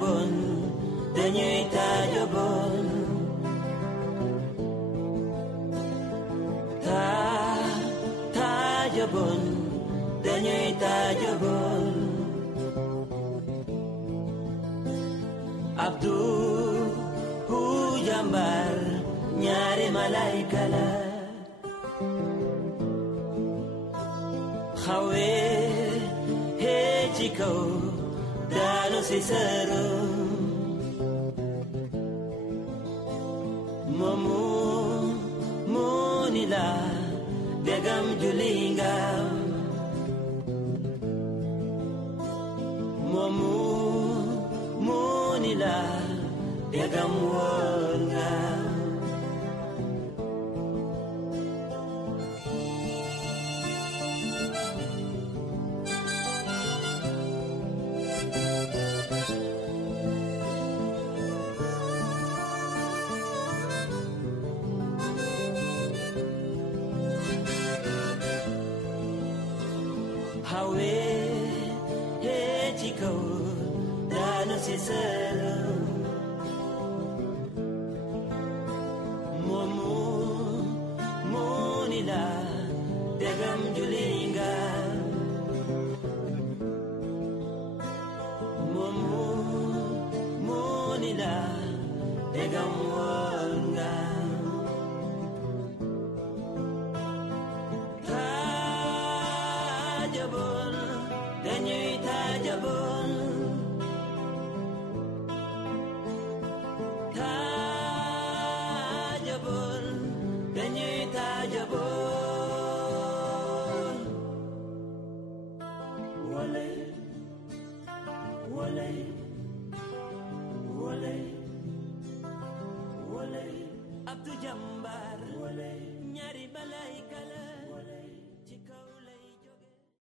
taajabon dañuy taajabon taajabon dañuy taajabon Abdu hu jambar ñaari malaayka la xawe hee ci kaw daanu si sëru moomu ni la degam julinga moomu ni la degam wonga hawe hee ci kaw daanu si sëru moomu ni la degam julinga moomu ni la degam wonga taajabon dañuy taajabon taajabon dañuy taajabon walay walay walay walay Abdou Jambar